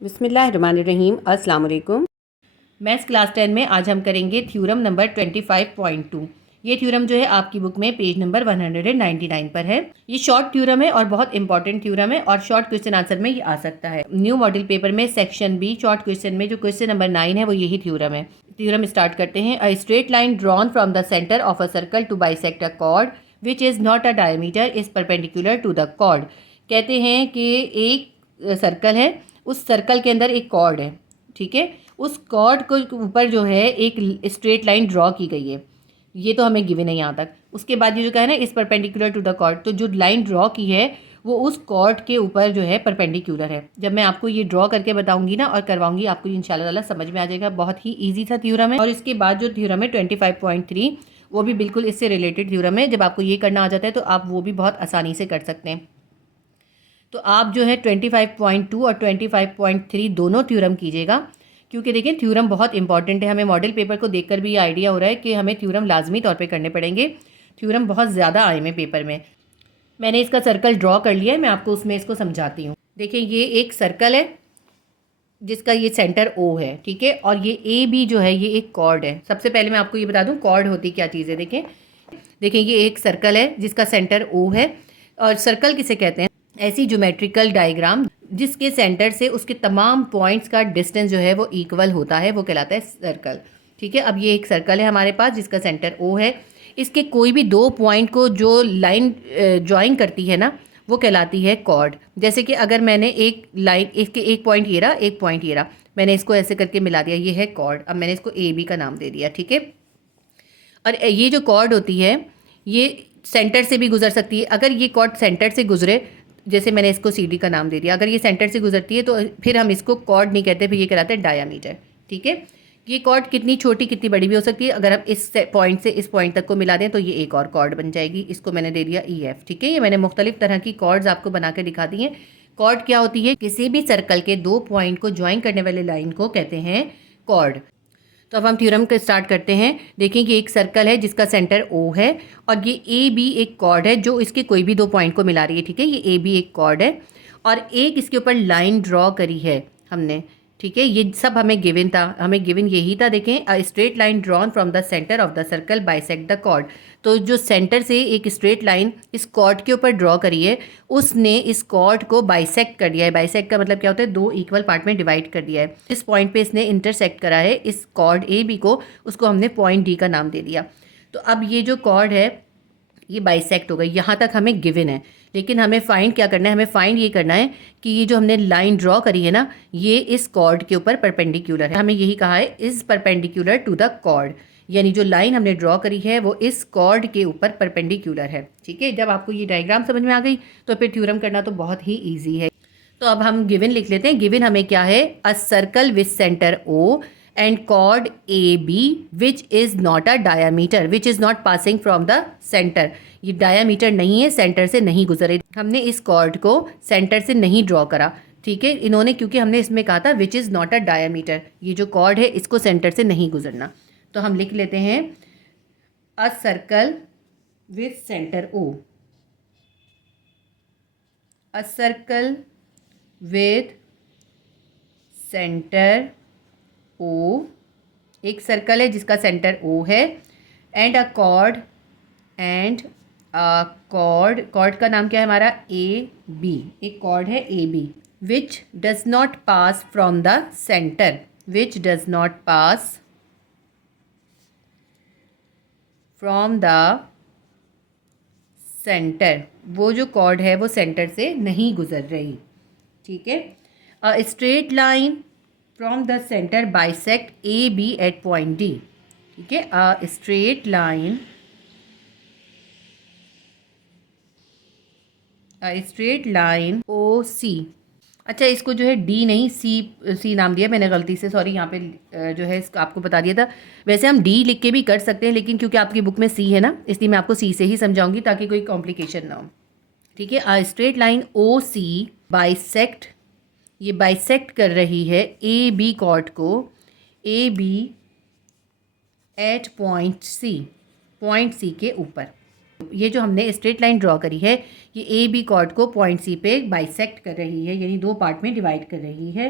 बिस्मिल्लाहिर्रहमानिर्रहीम। अस्सलाम वालेकुम। मैथ्स क्लास 10 में आज हम करेंगे थ्योरम नंबर 25.2। ये थ्योरम जो है आपकी बुक में पेज नंबर 199 पर है। ये शॉर्ट थ्योरम है और बहुत इंपॉर्टेंट थ्योरम है और शॉर्ट क्वेश्चन आंसर में ये आ सकता है। न्यू मॉडल पेपर में सेक्शन बी शॉर्ट क्वेश्चन में जो क्वेश्चन नंबर 9 है वो यही थ्योरम है। थ्योरम स्टार्ट करते हैं। A straight line drawn from the centre of a circle to bisect a chord which is not a diameter is perpendicular to the chord. कहते हैं कि एक सर्कल है, उस सर्कल के अंदर एक कॉर्ड है, ठीक है। उस कॉर्ड को ऊपर जो है एक स्ट्रेट लाइन ड्रॉ की गई है। ये तो हमें गिवन है यहाँ तक। उसके बाद ये जो कहा है ना इस परपेंडिकुलर टू द कॉर्ड, तो जो लाइन ड्रॉ की है वो उस कॉर्ड के ऊपर जो है परपेंडिकुलर है। जब मैं आपको ये ड्रॉ करके बताऊंगी ना और करवाऊंगी आपको इंशाल्लाह ताला समझ में आ जाएगा। बहुत ही ईजी था थ्योरम है। और इसके बाद जो थ्योरम है 25.3 वो भी बिल्कुल इससे रिलेटेड थ्योरम है। जब आपको ये करना आ जाता है तो आप वो भी बहुत आसानी से कर सकते हैं। तो आप जो है 25.2 और 25.3 दोनों थ्योरम कीजिएगा, क्योंकि देखिए थ्योरम बहुत इंपॉर्टेंट है। हमें मॉडल पेपर को देखकर भी ये आइडिया हो रहा है कि हमें थ्योरम लाजमी तौर पे करने पड़ेंगे। थ्योरम बहुत ज़्यादा आए हैं पेपर में। मैंने इसका सर्कल ड्रॉ कर लिया है, मैं आपको उसमें इसको समझाती हूँ। देखिए ये एक सर्कल है जिसका ये सेंटर ओ है, ठीक है। और ये ए बी जो है ये एक कॉर्ड है। सबसे पहले मैं आपको ये बता दूँ कॉर्ड होती क्या चीज़ है। देखिए ये एक सर्कल है जिसका सेंटर ओ है। और सर्कल किसे कहते हैं? ऐसी ज्योमेट्रिकल डायग्राम जिसके सेंटर से उसके तमाम पॉइंट्स का डिस्टेंस जो है वो इक्वल होता है, वो कहलाता है सर्कल, ठीक है। अब ये एक सर्कल है हमारे पास जिसका सेंटर ओ है। इसके कोई भी दो पॉइंट को जो लाइन ज्वाइन करती है ना वो कहलाती है कॉर्ड। जैसे कि अगर मैंने एक लाइन, इसके एक पॉइंट ये रहा, एक पॉइंट ये रहा, मैंने इसको ऐसे करके मिला दिया, ये है कॉर्ड। अब मैंने इसको ए बी का नाम दे दिया, ठीक है। और ये जो कॉर्ड होती है ये सेंटर से भी गुजर सकती है। अगर ये कॉर्ड सेंटर से गुजरे, जैसे मैंने इसको सी डी का नाम दे दिया, अगर ये सेंटर से गुजरती है तो फिर हम इसको कॉर्ड नहीं कहते, फिर ये कहलाते हैं डायामीटर, ठीक है। ये कॉर्ड कितनी छोटी कितनी बड़ी भी हो सकती है। अगर हम इस पॉइंट से इस पॉइंट तक को मिला दें तो ये एक और कॉर्ड बन जाएगी। इसको मैंने दे दिया ई एफ, ठीक है। ये मैंने मुख्तलिफ तरह की कॉर्ड्स आपको बना के दिखा दी हैं। कॉर्ड क्या होती है? किसी भी सर्कल के दो पॉइंट को ज्वाइन करने वाले लाइन को कहते हैं कॉर्ड। तो अब हम थ्योरम को स्टार्ट करते हैं। देखें कि एक सर्कल है जिसका सेंटर ओ है और ये ए बी एक कॉर्ड है जो इसके कोई भी दो पॉइंट को मिला रही है, ठीक है। ये ए बी एक कॉर्ड है और एक इसके ऊपर लाइन ड्रॉ करी है हमने, ठीक है। ये सब हमें गिवन था, हमें गिवन यही था। देखें a straight line drawn from the centre of the circle bisect the chord. तो जो सेंटर से एक स्ट्रेट लाइन इस कॉर्ड के ऊपर ड्रॉ करी है उसने इस कॉर्ड को बाइसेक्ट कर दिया है। बाइसेक्ट का मतलब क्या होता है? दो इक्वल पार्ट में डिवाइड कर दिया है। इस पॉइंट पे इसने इंटरसेक्ट करा है इस कॉर्ड ए बी को, उसको हमने पॉइंट डी का नाम दे दिया। तो अब ये जो कॉर्ड है ये बाइसेक्ट हो गई। यहाँ तक हमें गिवन है, लेकिन हमें फाइंड क्या करना है? हमें फाइंड ये करना है कि ये जो हमने लाइन ड्रॉ करी है ना ये इस कॉर्ड के ऊपर परपेंडिकुलर है। हमें यही कहा है is perpendicular to the chord, यानी जो लाइन हमने ड्रॉ करी है वो इस कॉर्ड के ऊपर परपेंडिकुलर है, ठीक है। जब आपको ये डायग्राम समझ में आ गई तो फिर थ्योरम करना तो बहुत ही ईजी है। तो अब हम गिवन लिख लेते हैं। गिवन हमें क्या है? A circle with centre O and chord AB which is not a diameter which is not passing from the center। ये डायामीटर नहीं है, सेंटर से नहीं गुजरे। हमने इस कॉर्ड को सेंटर से नहीं ड्रॉ करा, ठीक है। इन्होंने क्योंकि हमने इसमें कहा था विच इज़ नॉट अ डायामीटर, ये जो कॉर्ड है इसको सेंटर से नहीं गुजरना। तो हम लिख लेते हैं a circle with centre O, a circle with centre O, एक सर्कल है जिसका सेंटर ओ है। And a chord, and a chord, chord का नाम क्या है हमारा? ए बी, एक कॉर्ड है A B. Which does not pass from the centre, which does not pass from the centre, वो जो कॉर्ड है वो सेंटर से नहीं गुजर रही, ठीक है। A straight line from the centre bisect A B at point D, ठीक है। A straight line, straight line O C. अच्छा इसको जो है डी नहीं सी, सी नाम दिया मैंने गलती से, सॉरी। यहाँ पे जो है इसको आपको बता दिया था। वैसे हम डी लिख के भी कर सकते हैं, लेकिन क्योंकि आपकी बुक में सी है ना इसलिए मैं आपको सी से ही समझाऊंगी ताकि कोई कॉम्प्लिकेशन ना हो, ठीक है। A straight line O C bisect, ये बाइसेक्ट कर रही है ए बी कॉर्ड को, A B at point C, point C के ऊपर। ये जो हमने स्ट्रेट लाइन ड्रॉ करी है ये ए बी कॉर्ड को पॉइंट सी पे बाइसेक्ट कर रही है, यानी दो पार्ट में डिवाइड कर रही है।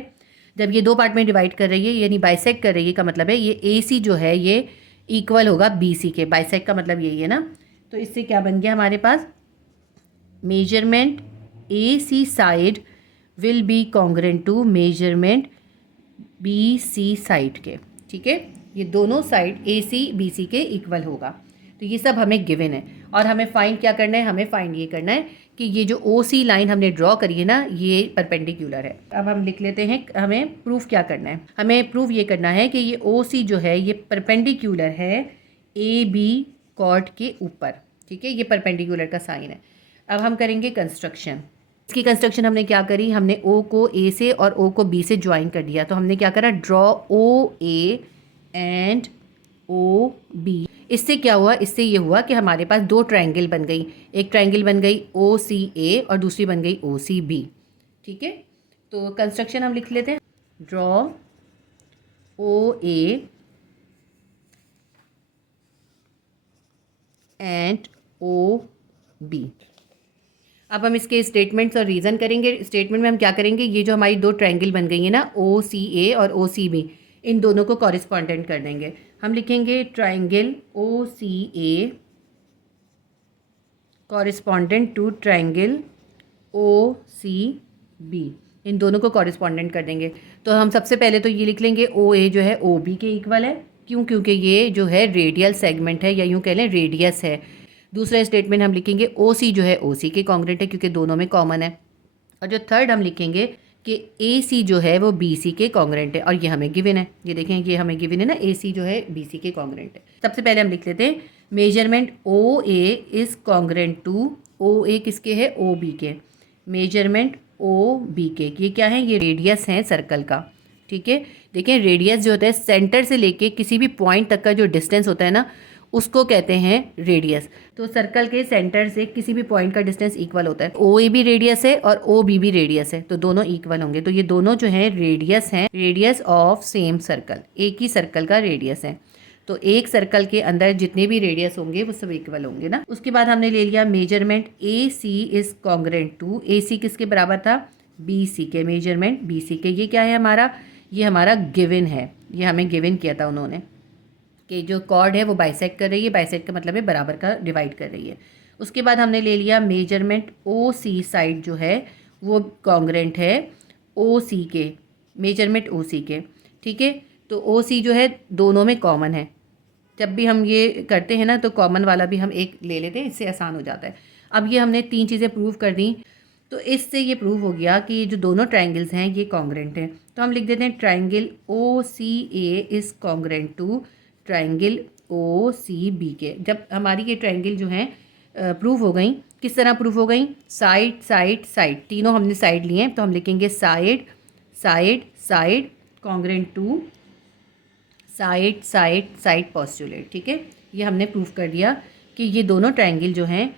जब ये दो पार्ट में डिवाइड कर रही है यानी बाइसेक्ट कर रही है का मतलब है ये ए सी जो है ये इक्वल होगा बी सी के। बाइसेक्ट का मतलब यही है ना। तो इससे क्या बन गया हमारे पास, measurement A C side will be congruent to measurement B C side के। ठीक है, ये दोनों साइड ए सी बी सी के इक्वल होगा। तो ये सब हमें गिवन है और हमें फाइंड क्या करना है, हमें फाइंड ये करना है कि ये जो ओ सी लाइन हमने ड्रॉ करी है ना ये परपेंडिकुलर है। अब हम लिख लेते हैं, हमें प्रूफ क्या करना है, हमें प्रूफ ये करना है कि ये ओ सी जो है ये परपेंडिकुलर है ए बी कॉर्ड के ऊपर। ठीक है, ये परपेंडिकुलर का साइन है। अब हम करेंगे कंस्ट्रक्शन। इसकी कंस्ट्रक्शन हमने क्या करी, हमने ओ को ए से और ओ को बी से ज्वाइन कर दिया। तो हमने क्या करा, draw O A and O B. इससे क्या हुआ, इससे ये हुआ कि हमारे पास दो ट्रायंगल बन गई। एक ट्रायंगल बन गई ओ सी ए और दूसरी बन गई ओ सी बी। ठीक है, तो कंस्ट्रक्शन हम लिख लेते हैं, draw O A and O B. अब हम इसके स्टेटमेंट्स और रीज़न करेंगे। स्टेटमेंट में हम क्या करेंगे, ये जो हमारी दो ट्रायंगल बन गई है ना ओ सी ए और ओ सी बी, इन दोनों को कॉरिस्पॉन्डेंट कर देंगे। हम लिखेंगे triangle O C A corresponding to triangle O C B, इन दोनों को कॉरिस्पॉन्डेंट कर देंगे। तो हम सबसे पहले तो ये लिख लेंगे ओ ए जो है ओ बी के इक्वल है। क्यों, क्योंकि ये जो है रेडियल सेगमेंट है या यूँ कह लें रेडियस है। दूसरा स्टेटमेंट हम लिखेंगे ओ सी जो है ओ सी के कॉन्ग्रेंट है क्योंकि दोनों में कॉमन है। और जो थर्ड हम लिखेंगे कि ए सी जो है वो बी सी के कॉन्ग्रेंट है और ये हमें गिवन है। ये देखें ये हमें गिवन है ना, ए सी जो है बी सी के कॉन्ग्रेंट है। सबसे पहले हम लिख लेते हैं measurement O A is congruent to, O A किसके है, ओ बी के, मेजरमेंट ओ बी के। ये क्या है, ये रेडियस है सर्कल का। ठीक है, देखें रेडियस जो होता है सेंटर से लेके किसी भी पॉइंट तक का जो डिस्टेंस होता है ना उसको कहते हैं रेडियस। तो सर्कल के सेंटर से किसी भी पॉइंट का डिस्टेंस इक्वल होता है। ओ ए भी रेडियस है और ओ बी भी रेडियस है, तो दोनों इक्वल होंगे। तो ये दोनों जो हैं रेडियस हैं, रेडियस ऑफ सेम सर्कल, एक ही सर्कल का रेडियस है। तो एक सर्कल के अंदर जितने भी रेडियस होंगे वो सब इक्वल होंगे ना। उसके बाद हमने ले लिया measurement A C is congruent to, A C किसके बराबर था, बी सी के, मेजरमेंट बी सी के। ये क्या है हमारा, ये हमारा गिवन है, ये हमें गिवन किया था उन्होंने कि जो कॉर्ड है वो बाइसेक्ट कर रही है। बाइसेक्ट का मतलब है बराबर का डिवाइड कर रही है। उसके बाद हमने ले लिया मेजरमेंट ओ सी साइड जो है वो कॉन्ग्रेंट है ओ सी के, मेजरमेंट ओ सी के। ठीक है, तो ओ सी जो है दोनों में कॉमन है। जब भी हम ये करते हैं ना तो कॉमन वाला भी हम एक ले लेते हैं, इससे आसान हो जाता है। अब ये हमने तीन चीज़ें प्रूव कर दी, तो इससे ये प्रूव हो गया कि जो दोनों ट्रायंगल्स हैं ये कॉन्ग्रेंट हैं। तो हम लिख देते हैं triangle O C A is congruent to triangle O C B के। जब हमारी ये ट्रायंगल जो हैं प्रूव हो गई, किस तरह प्रूव हो गई, साइड साइड साइड, तीनों हमने साइड लिए हैं। तो हम लिखेंगे side side side congruent to side side side postulate. ठीक है, ये हमने प्रूफ कर दिया कि ये दोनों ट्रायंगल जो हैं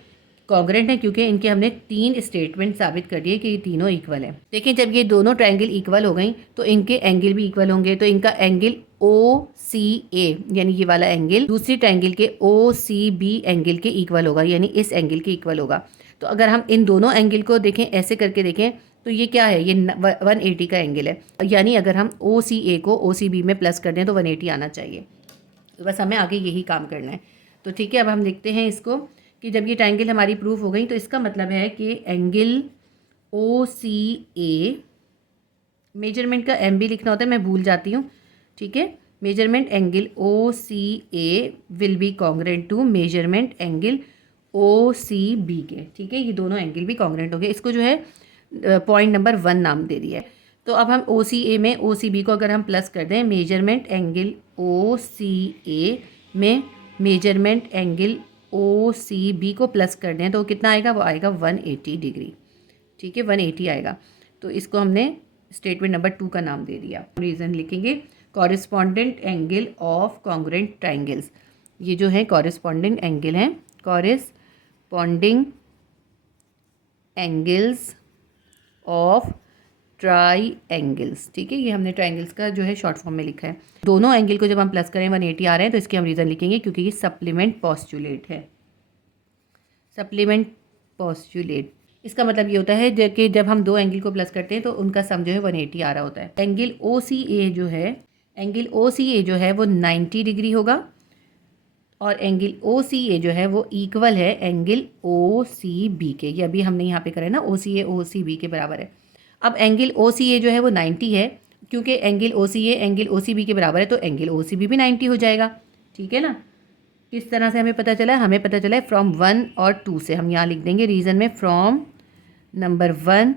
कॉन्ग्रेंट हैं क्योंकि इनके हमने तीन स्टेटमेंट साबित कर दिए कि ये तीनों इक्वल है। देखिए जब ये दोनों ट्रायंगल इक्वल हो गई तो इनके एंगल भी इक्वल होंगे। तो इनका एंगल ओ सी ए यानी ये वाला एंगल दूसरी ट्रायंगल के ओ सी बी एंगल के इक्वल होगा, यानी इस एंगल के इक्वल होगा। तो अगर हम इन दोनों एंगल को देखें, ऐसे करके देखें, तो ये क्या है, ये 180 का एंगल है। यानी अगर हम ओ सी ए को ओ सी बी में प्लस कर दें तो 180 आना चाहिए। तो बस हमें आगे यही काम करना है। तो ठीक है, अब हम लिखते हैं इसको कि जब ये ट्रायंगल हमारी प्रूफ हो गई तो इसका मतलब है कि एंगल ओ सी ए, मेजरमेंट का एम भी लिखना होता है, मैं भूल जाती हूँ। ठीक है, measurement angle O C A will be congruent to measurement angle O C B के। ठीक है, ये दोनों एंगल भी कॉन्ग्रेंट हो गए। इसको जो है पॉइंट नंबर 1 नाम दे दिया है। तो अब हम ओ सी ए में ओ सी बी को अगर हम प्लस कर दें, measurement angle O C A में measurement angle O C B को प्लस कर दें तो कितना आएगा, वो आएगा 180 डिग्री। ठीक है, 180 आएगा। तो इसको हमने स्टेटमेंट नंबर 2 का नाम दे दिया। रीज़न लिखेंगे कॉरिस्पॉन्डेंट एंगल ऑफ कॉन्ग्रेंट ट्रायंगल्स। ये जो है कॉरिस्पॉन्डिंग एंगल हैं, कॉरिस्पॉन्डिंग एंगल्स ऑफ ट्रायंगल्स। ठीक है, ये हमने ट्रायंगल्स का जो है शॉर्ट फॉर्म में लिखा है। दोनों एंगल को जब हम प्लस करें 180 आ रहे हैं तो इसके हम रीज़न लिखेंगे क्योंकि ये सप्लीमेंट पोस्टुलेट है, सप्लीमेंट पोस्टुलेट। इसका मतलब ये होता है कि जब हम दो एंगल को प्लस करते हैं तो उनका सम जो है 180 आ रहा होता है। एंगल ओ सी ए जो है वो 90 डिग्री होगा और एंगल ओ सी ए जो है वो इक्वल है एंगल ओ सी बी के। ये अभी हमने यहाँ पे करा है ना, ओ सी बी के बराबर है। अब एंगल ओ सी ए जो है वो 90 है, क्योंकि angle O C A angle O C B के बराबर है तो एंगल ओ सी बी भी 90 हो जाएगा। ठीक है ना। किस तरह से हमें पता चला है? हमें पता चला है फ्रॉम 1 और 2 से। हम यहाँ लिख देंगे रीज़न में फ्रॉम नंबर 1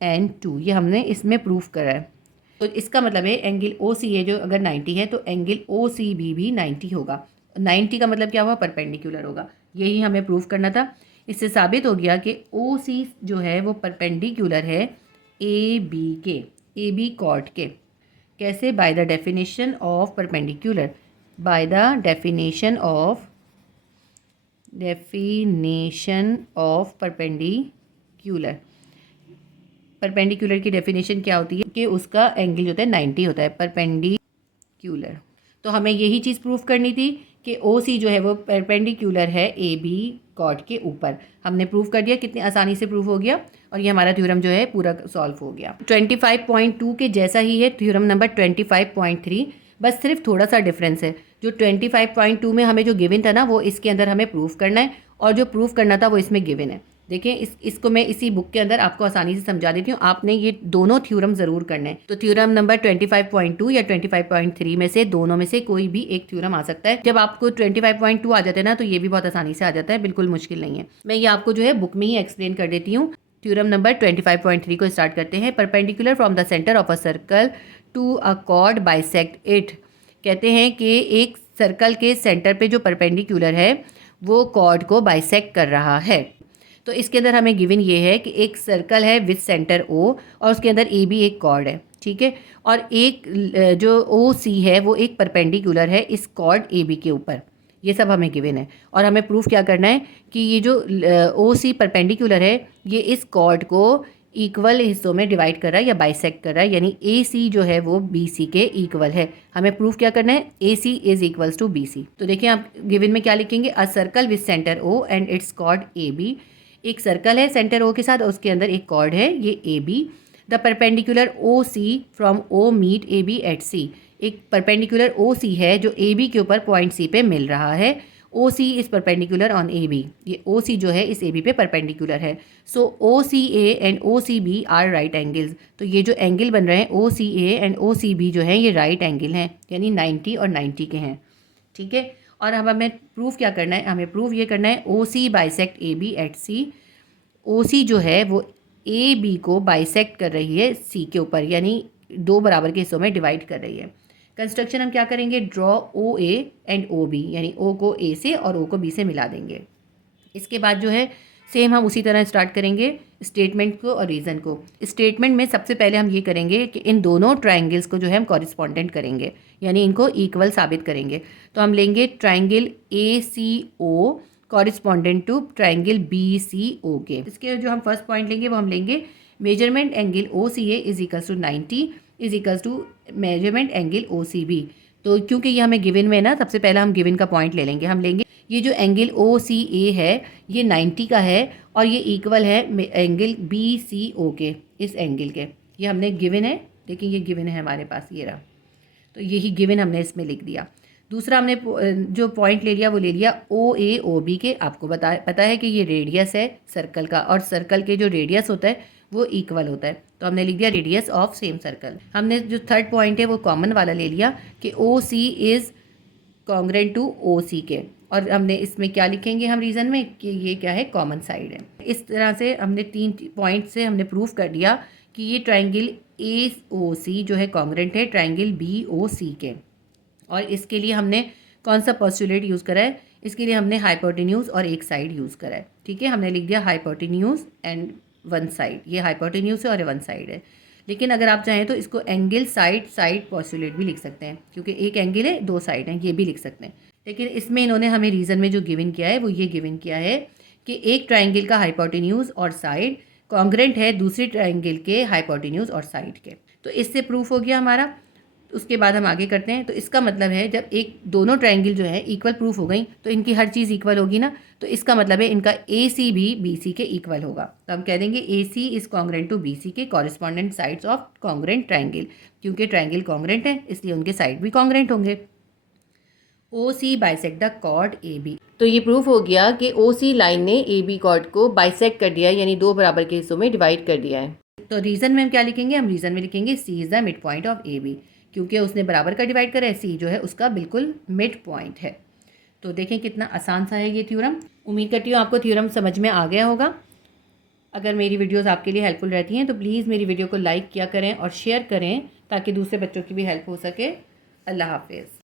एंड 2, ये हमने इसमें प्रूफ करा है। तो इसका मतलब है एंगल ओ सी ए जो अगर 90 है तो एंगल ओ सी बी भी 90 होगा। 90 का मतलब क्या हुआ? परपेंडिकुलर होगा। यही हमें प्रूफ करना था। इससे साबित हो गया कि ओ सी जो है वो परपेंडिकुलर है ए बी के, ए बी कॉर्ड के। कैसे? By the definition of perpendicular, by the definition of perpendicular. Perpendicular की डेफिनेशन क्या होती है कि उसका एंगल जो होता है 90 होता है, परपेंडिकुलर। तो हमें यही चीज़ प्रूफ करनी थी कि ओ सी जो है वो परपेंडिकुलर है ए बी कॉर्ड के ऊपर। हमने प्रूफ कर दिया, कितनी आसानी से प्रूफ हो गया, और ये हमारा थ्योरम जो है पूरा सॉल्व हो गया। 25.2 के जैसा ही है थ्योरम नंबर 25.3, बस सिर्फ थोड़ा सा डिफरेंस है। जो 25.2 में हमें जो गिवन था ना वो इसके अंदर हमें प्रूफ करना है, और जो प्रूफ करना था वो इसमें गिवन है। देखिए इसको मैं इसी बुक के अंदर आपको आसानी से समझा देती हूँ। आपने ये दोनों थ्योरम ज़रूर करना है। तो थ्योरम नंबर 25.2 या 25.3 में से दोनों में से कोई भी एक थ्योरम आ सकता है। जब आपको 25.2 आ जाता है ना तो ये भी बहुत आसानी से आ जाता है, बिल्कुल मुश्किल नहीं है। मैं ये आपको जो है बुक में ही एक्सप्लेन कर देती हूँ। थ्योरम नंबर 25.3 को स्टार्ट करते हैं। Perpendicular from the centre of a circle to a chord bisect it. कहते हैं कि एक सर्कल के सेंटर पे जो परपेंडिकुलर है वो कॉर्ड को बाइसेक्ट कर रहा है। तो इसके अंदर हमें गिवन ये है कि एक सर्कल है विथ सेंटर ओ और उसके अंदर ए बी एक कॉर्ड है। ठीक है। और एक जो ओ सी है वो एक परपेंडिकुलर है इस कॉर्ड ए बी के ऊपर। ये सब हमें गिवन है और हमें प्रूफ क्या करना है कि ये जो ओ सी परपेंडिकुलर है ये इस कॉर्ड को इक्वल हिस्सों में डिवाइड कर रहा है या बाइसेक्ट कर रहा है, यानी ए सी जो है वो बी सी के इक्वल है। हमें प्रूफ क्या करना है? A C is equals to B C. तो देखिए आप गिवन में क्या लिखेंगे? A circle with centre O and its chord A B. एक सर्कल है सेंटर ओ के साथ और उसके अंदर एक कॉर्ड है ये A B. The perpendicular O C from O meet A B at C. एक परपेंडिकुलर ओ सी है जो ए बी के ऊपर पॉइंट सी पे मिल रहा है। O C is perpendicular on A B. ये ओ सी जो है इस ए बी पे परपेंडिकुलर है। So O C A and O C B are right angles. तो ये जो एंगल बन रहे हैं ओ C A and O C B जो है ये राइट एंगल हैं, यानी 90 और 90 के हैं। ठीक है। और अब हमें प्रूफ क्या करना है? हमें प्रूफ ये करना है O C bisect A B at सी। ओ सी जो है वो ए बी को बाइसेक्ट कर रही है सी के ऊपर, यानी दो बराबर के हिस्सों में डिवाइड कर रही है। कंस्ट्रक्शन हम क्या करेंगे? Draw O A and O B, यानी ओ को ए से और ओ को बी से मिला देंगे। इसके बाद जो है सेम हम उसी तरह स्टार्ट करेंगे स्टेटमेंट को और रीज़न को। स्टेटमेंट में सबसे पहले हम ये करेंगे कि इन दोनों ट्राइंगल्स को जो है हम कॉरिस्पॉन्डेंट करेंगे, यानी इनको इक्वल साबित करेंगे। तो हम लेंगे triangle A C O corresponding to triangle B C O के। इसके जो हम फर्स्ट पॉइंट लेंगे वो हम लेंगे measurement angle O C A is equals to 90 is equals to measurement angle O C B. तो क्योंकि ये हमें गिवन में ना, सबसे पहले हम गिवन का पॉइंट ले लेंगे। हम लेंगे ये जो एंगल ओ सी ए है ये 90 का है और ये इक्वल है एंगल बी सी ओ के, इस एंगल के। ये हमने गिवन है, देखिए ये गिवन है हमारे पास, ये रहा। तो यही गिवन हमने इसमें लिख दिया। दूसरा हमने जो पॉइंट ले लिया वो ले लिया ओ ए ओ बी के। आपको पता है कि ये रेडियस है सर्कल का, और सर्कल के जो रेडियस होता है वो इक्वल होता है, तो हमने लिख दिया रेडियस ऑफ सेम सर्कल। हमने जो थर्ड पॉइंट है वो कॉमन वाला ले लिया कि ओ सी इज़ कॉन्ग्रेंट टू ओ सी के, और हमने इसमें क्या लिखेंगे हम रीज़न में कि ये क्या है? कॉमन साइड है। इस तरह से हमने 3 पॉइंट से हमने प्रूफ कर दिया कि ये ट्राइंगल ए ओ सी जो है कॉन्ग्रेंट है ट्राइंगल बी ओ सी के। और इसके लिए हमने कौन सा पोस्टुलेट यूज़ करा है? इसके लिए हमने हाइपोटेन्यूज और एक साइड यूज़ करा है। ठीक है, हमने लिख दिया हाइपोटेन्यूज एंड वन साइड। ये हाइपोटेन्यूज है और ये वन साइड है। लेकिन अगर आप चाहें तो इसको एंगल साइड साइड पोस्टुलेट भी लिख सकते हैं, क्योंकि एक एंगल है दो साइड हैं, ये भी लिख सकते हैं। लेकिन इसमें इन्होंने हमें रीज़न में जो गिवन किया है वो ये गिवन किया है कि एक ट्राइंगल का हाइपोटेन्यूज और साइड कॉन्ग्रेंट है दूसरी ट्राइंगल के हाइपोटेन्यूज और साइड के। तो इससे प्रूफ हो गया हमारा। तो उसके बाद हम आगे करते हैं। तो इसका मतलब है जब एक दोनों ट्रायंगल जो है इक्वल प्रूफ हो गई तो इनकी हर चीज़ इक्वल होगी ना, तो इसका मतलब है इनका ए सी भी बी सी के इक्वल होगा। तो हम कह देंगे A C is congruent to B C के correspondent sides of congruent triangle. क्योंकि ट्रायंगल कॉन्ग्रेंट है इसलिए उनके साइड भी कॉन्ग्रेंट होंगे। O C bisect the chord A B. तो ये प्रूफ हो गया कि ओ सी लाइन ने ए बी कॉर्ड को बाइसेक्ट कर दिया है, यानी दो बराबर के हिस्सों में डिवाइड कर दिया है। तो रीज़न में हम क्या लिखेंगे? हम रीज़न में लिखेंगे C is the mid point of A B, क्योंकि उसने बराबर का डिवाइड करा है, सी जो है उसका बिल्कुल मिड पॉइंट है। तो देखें कितना आसान सा है ये थ्योरम। उम्मीद करती हूँ आपको थ्योरम समझ में आ गया होगा। अगर मेरी वीडियोस आपके लिए हेल्पफुल रहती हैं तो प्लीज़ मेरी वीडियो को लाइक किया करें और शेयर करें ताकि दूसरे बच्चों की भी हेल्प हो सके। अल्लाह हाफिज़।